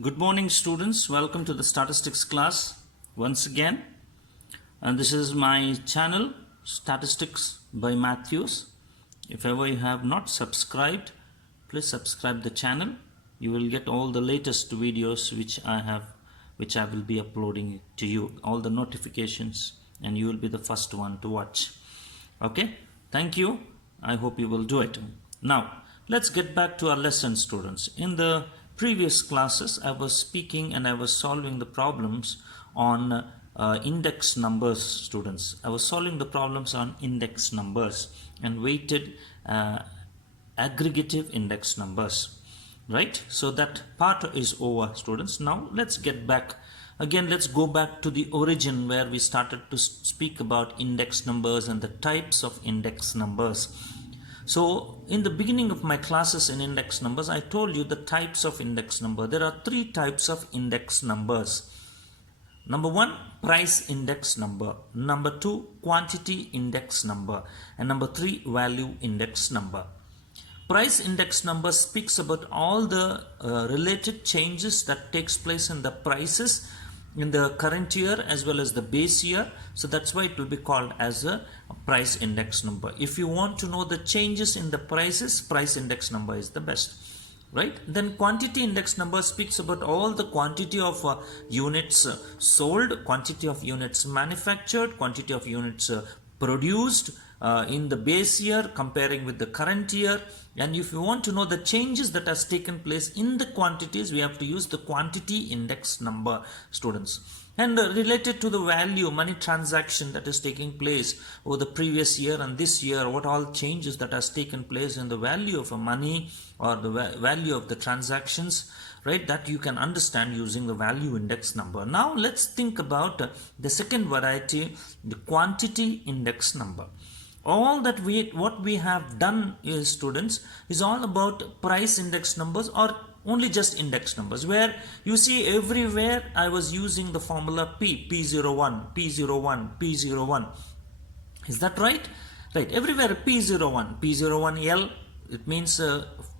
Good morning, students. Welcome to the statistics class once again. And this is my channel, Statistics by Matthews. If ever you have not subscribed, please subscribe the channel. You will get all the latest videos which I will be uploading to you, all the notifications, and you will be the first one to watch. Okay, thank you. I hope you will do it. Now, let's get back to our lesson, students. In the previous classes, I was speaking and I was solving the problems on index numbers, students. I was solving the problems on index numbers and weighted aggregative index numbers, right? So that part is over, students. Now let's get back again. Let's go back to the origin where we started to speak about index numbers and the types of index numbers. So in the beginning of my classes in index numbers, I told you the types of index number. There are three types of index numbers. Number one, price index number. Number two, quantity index number. And number three, value index number. Price index number speaks about all the related changes that takes place in the prices in the current year as well as the base year. So that's why it will be called as a price index number. If you want to know the changes in the prices, price index number is the best, right? Then quantity index number speaks about all the quantity of units sold, quantity of units manufactured, quantity of units produced in the base year comparing with the current year. And if you want to know the changes that has taken place in the quantities, we have to use the quantity index number, students. And related to the value, money transaction that is taking place over the previous year and this year, what all changes that has taken place in the value of money or the value of the transactions, right? That you can understand using the value index number. Now let's think about the second variety, the quantity index number. All that what we have done is, students, is all about price index numbers or only just index numbers, where you see everywhere I was using the formula P01, P01, P01. Is that right? Right. Everywhere P01, P01L, it means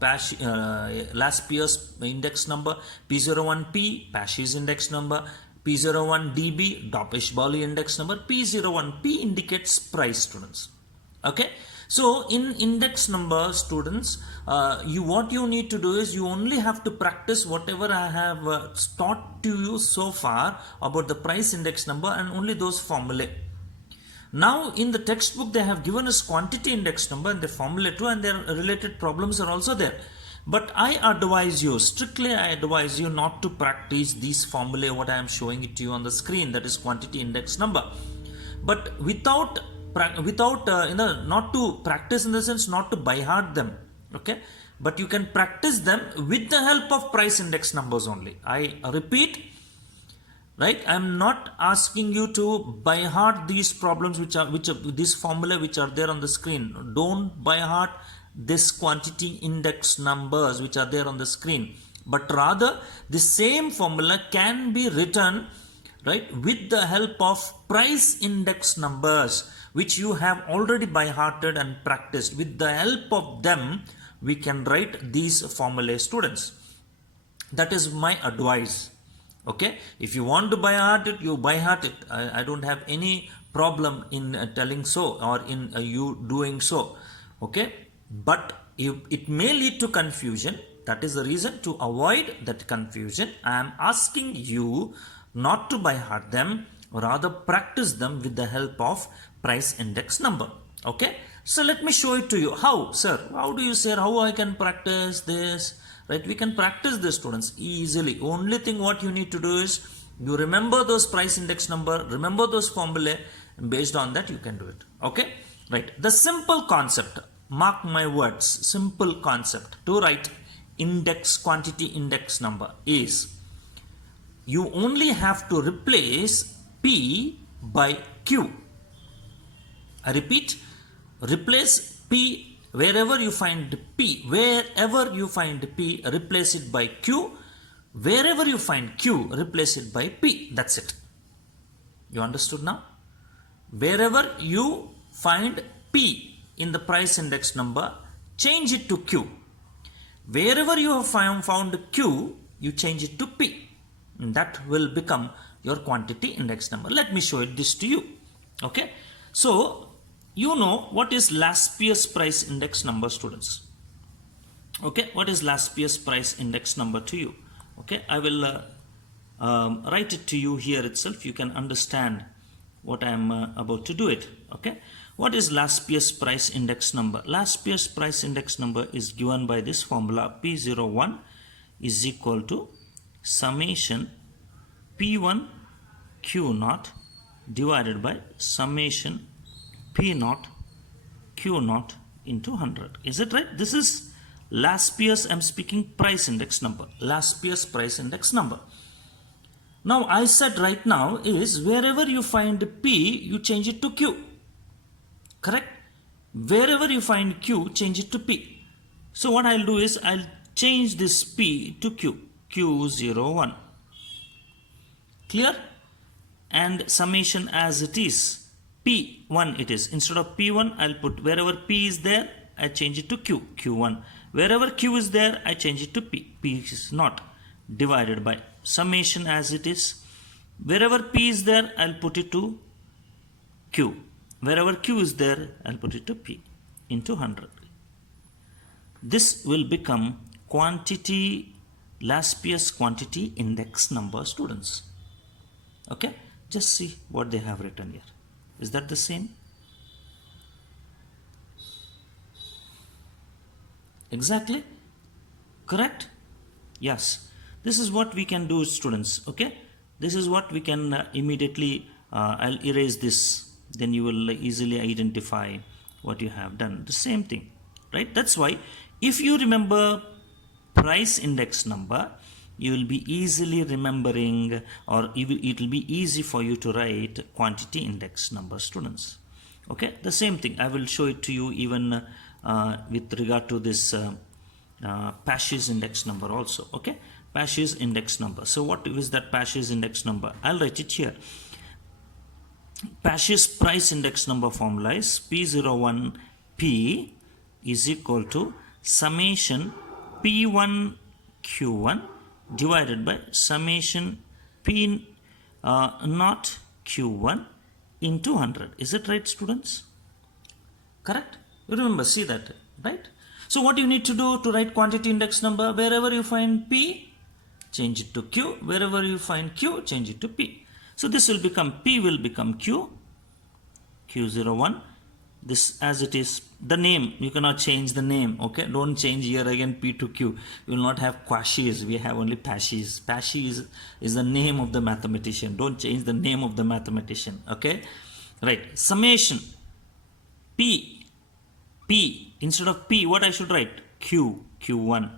last year's index number. P01P, Pasch's index number. P01DB, Dobbish-Bawley index number. P01P indicates price, students. Okay, so in index number, students, what you need to do is you only have to practice whatever I have taught to you so far about the price index number and only those formulae. Now in the textbook they have given us quantity index number and the formula too, and their related problems are also there. But I advise you, strictly I advise you not to practice these formulae what I am showing it to you on the screen, that is quantity index number. But without not to practice in the sense not to by heart them, okay, but you can practice them with the help of price index numbers only. I repeat, right, I am not asking you to by heart these problems which this formula which are there on the screen. Don't by heart this quantity index numbers which are there on the screen, but rather the same formula can be written, right, with the help of price index numbers which you have already by hearted and practiced. With the help of them we can write these formulae, students. That is my advice. Okay, if you want to by heart it, you by heart it. I don't have any problem in telling so or in you doing so. Okay, but it may lead to confusion. That is the reason, to avoid that confusion, I am asking you not to by heart them, rather practice them with the help of price index number. Okay, so let me show it to you. How, sir? How do you say how I can practice this? Right, we can practice this, students, easily. Only thing what you need to do is you remember those price index number, remember those formulae, and based on that you can do it. Okay, right. The simple concept, mark my words, simple concept to write index quantity index number is you only have to replace P by Q. I repeat, replace P wherever you find P. Wherever you find P, replace it by Q. Wherever you find Q, replace it by P. That's it. You understood now? Wherever you find P in the price index number, change it to Q. Wherever you have found Q, you change it to P. That will become your quantity index number. Let me show it this to you. Okay. So, you know what is last PS price index number, students? Okay. What is last PS price index number to you? Okay. I will write it to you here itself. You can understand what I am about to do it. Okay. What is last PS price index number? Last PS price index number is given by this formula. P01 is equal to summation P1 Q0 divided by summation P0 Q0 into 100. Is it right? This is last PS, I'm speaking price index number. Last PS price index number. Now I said right now is wherever you find P, you change it to Q. Correct? Wherever you find Q, change it to P. So what I'll do is I'll change this P to Q. Q01. Clear? And summation as it is. P1 it is. Instead of P1, I'll put wherever P is there, I change it to Q. Q1. Wherever Q is there, I change it to P. P is not. Divided by summation as it is. Wherever P is there, I'll put it to Q. Wherever Q is there, I'll put it to P into 100. This will become quantity, last PS quantity index number, students. Okay, just see what they have written here. Is that the same? Exactly. Correct? Yes. This is what we can do, students. Okay, this is what we can immediately, I'll erase this. Then you will easily identify what you have done. The same thing, right? That's why if you remember price index number, you will be easily remembering, or it will be easy for you to write quantity index number, students. Okay, the same thing. I will show it to you even with regard to this Pasch's index number also. Okay, Pasch's index number. So what is that Pasch's index number? I'll write it here. Pasch's price index number formula is P01P is equal to summation P1 Q1 divided by summation P not Q1 into 100. Is it right, students? Correct? You remember, see that, right? So what you need to do to write quantity index number, wherever you find P, change it to Q. Wherever you find Q, change it to P. So this will become P will become Q, Q01. This as it is, the name, you cannot change the name. Okay, don't change here again P to Q. You will not have Quashis, we have only Pasch's. Pasch's is the name of the mathematician. Don't change the name of the mathematician. Okay, right. Summation P, instead of P, what I should write? Q, Q1.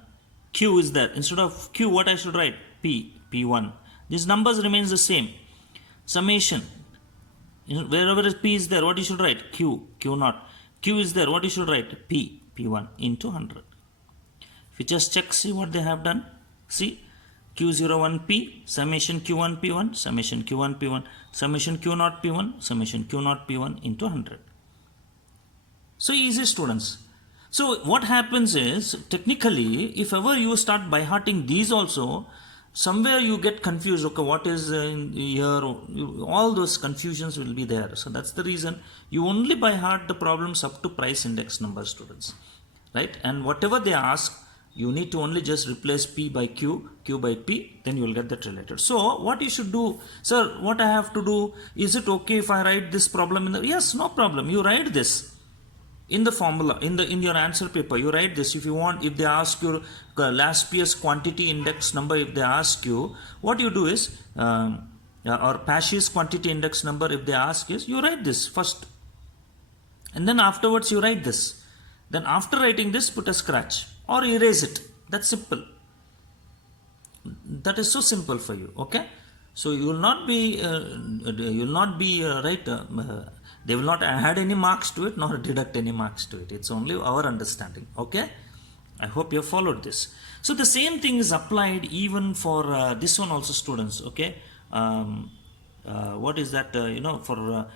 Q is there. Instead of Q, what I should write? P, P1. These numbers remains the same. Summation, wherever P is there, what you should write? Q, Q0. Q is there, what you should write? P, P1 into 100. If you just check, see what they have done. See, Q01P, summation Q1 P1, summation Q1 P1, summation Q0 P1, summation Q0 P1 into 100. So easy, students. So what happens is, technically, if ever you start by hearting these also, somewhere you get confused. Okay, what is in here? All those confusions will be there. So that's the reason you only by heart the problems up to price index number, students, right? And whatever they ask, you need to only just replace P by Q, Q by P, then you will get that related. So what you should do, sir, what I have to do, is it okay if I write this problem in the, yes, no problem, you write this in the formula, in your answer paper, you write this. If you want, if they ask your last PS quantity index number, if they ask you, what you do is, or Pasch's quantity index number, if they ask is, you write this first, and then afterwards you write this. Then after writing this, put a scratch or erase it. That's simple. That is so simple for you. Okay, so you will not be right. They will not add any marks to it nor deduct any marks to it. It's only our understanding. Okay, I hope you have followed this. So the same thing is applied even for this one also, students. Okay, what is that? For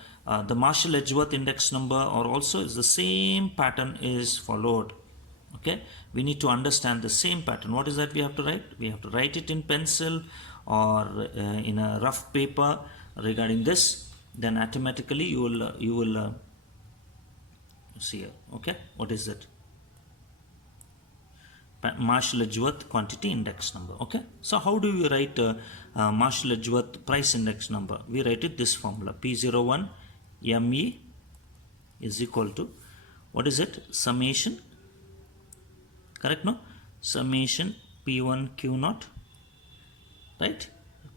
the Marshall Edgeworth index number, or also is the same pattern is followed. Okay, we need to understand the same pattern. What is that we have to write? We have to write it in pencil or in a rough paper regarding this. Then automatically you will see here. Okay, what is that? Marshall-Edgeworth quantity index number. Okay, so how do we write Marshall-Edgeworth price index number? We write it this formula: P01 ME is equal to, what is it? Summation, correct? No, summation P1 Q0, right,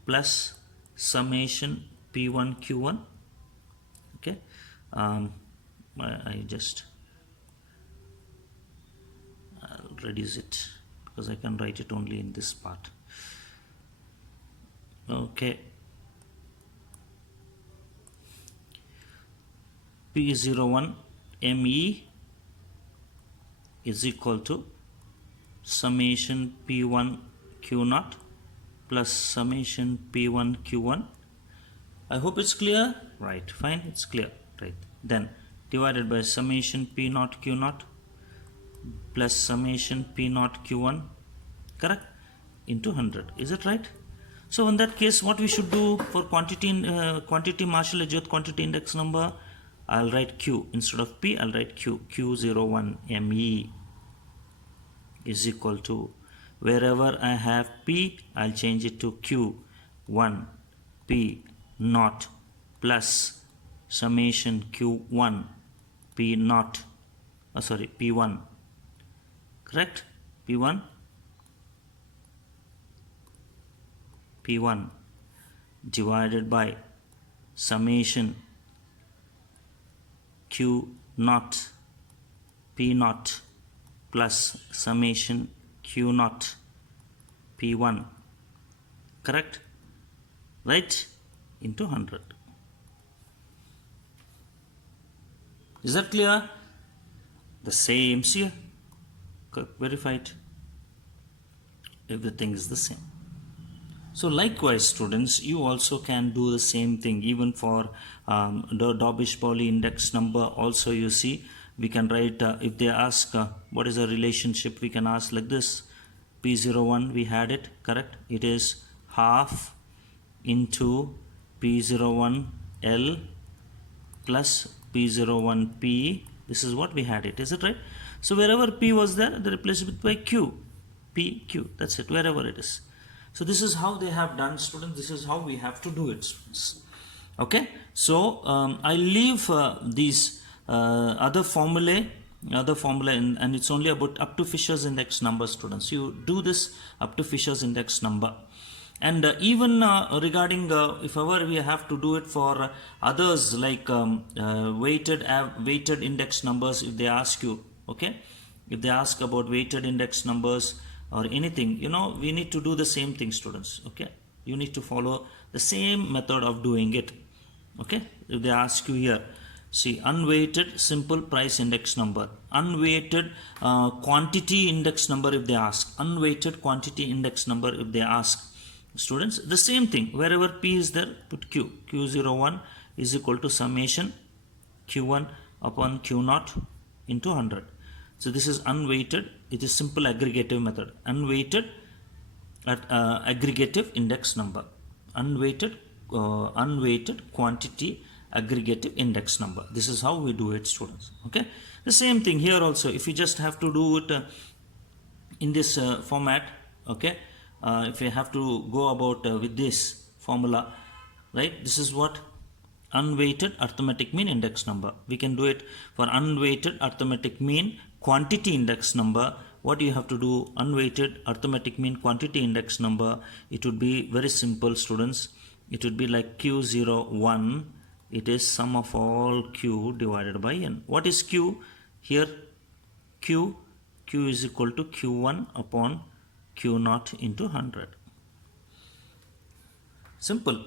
plus summation P1 Q1. Okay, I just reduce it because I can write it only in this part. Okay, P01 ME is equal to summation P1 Q0 plus summation P1 Q1. I hope it's clear. Right, fine, it's clear. Right, then divided by summation P0 Q0 plus summation P0 Q1, correct, into 100. Is it right? So in that case, what we should do for quantity Marshall-Edgeworth quantity index number, I'll write Q instead of P. I'll write Q. Q01 ME is equal to, wherever I have P, I'll change it to Q1 P0 plus summation Q1 P0, P1, correct, P1 divided by summation Q0 P0 plus summation Q0 P1, correct, right, into 100. Is that clear? The same here, verified, everything is the same. So likewise, students, you also can do the same thing even for the Dobbish-Bowley index number. Also, you see, we can write, if they ask what is the relationship, we can ask like this: P01, we had it, correct, it is half into P01L plus P01P. This is what we had it, is it right? So wherever P was there, they replace it by Q, P, Q, that's it, wherever it is. So this is how they have done, students. This is how we have to do it, students. Okay, so I leave these other formulae, and it's only about up to Fisher's index number, students. You do this up to Fisher's index number. And even regarding if ever we have to do it for others, like weighted index numbers, if they ask you, okay, if they ask about weighted index numbers or anything, you know, we need to do the same thing, students. Okay, you need to follow the same method of doing it. Okay, if they ask you here, see, unweighted simple price index number, unweighted quantity index number, if they ask, unweighted quantity index number, if they ask, students, the same thing, wherever P is there, put Q. Q01 is equal to summation Q1 upon Q0 into 100. So this is unweighted, it is simple aggregative method, unweighted aggregative index number, unweighted quantity aggregative index number. This is how we do it, students. Okay, the same thing here also. If you just have to do it in this format, okay, if you have to go about with this formula, right, this is what unweighted arithmetic mean index number. We can do it for unweighted arithmetic mean quantity index number. What you have to do, unweighted arithmetic mean quantity index number, it would be very simple, students. It would be like Q01, it is sum of all Q divided by N. What is Q here? Q is equal to Q1 upon Q0 into 100. Simple.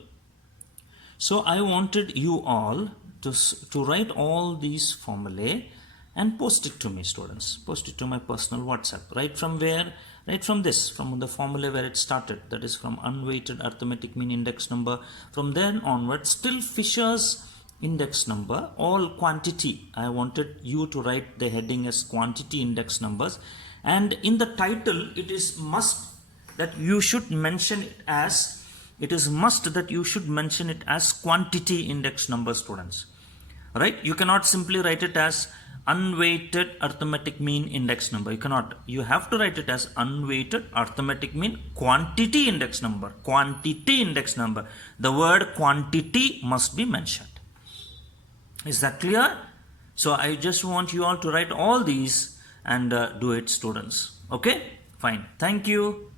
So I wanted you all to write all these formulae and post it to me, students. Post it to my personal WhatsApp. Right from where? Right from this, from the formula where it started. That is from unweighted arithmetic mean index number. From then onwards, till Fisher's index number, all quantity. I wanted you to write the heading as quantity index numbers, and in the title it is must that you should mention it as, it is must that you should mention it as quantity index number, students. Right? You cannot simply write it as unweighted arithmetic mean index number. You cannot. You have to write it as unweighted arithmetic mean quantity index number. Quantity index number. The word quantity must be mentioned. Is that clear? So I just want you all to write all these and do it, students. Okay? Fine. Thank you.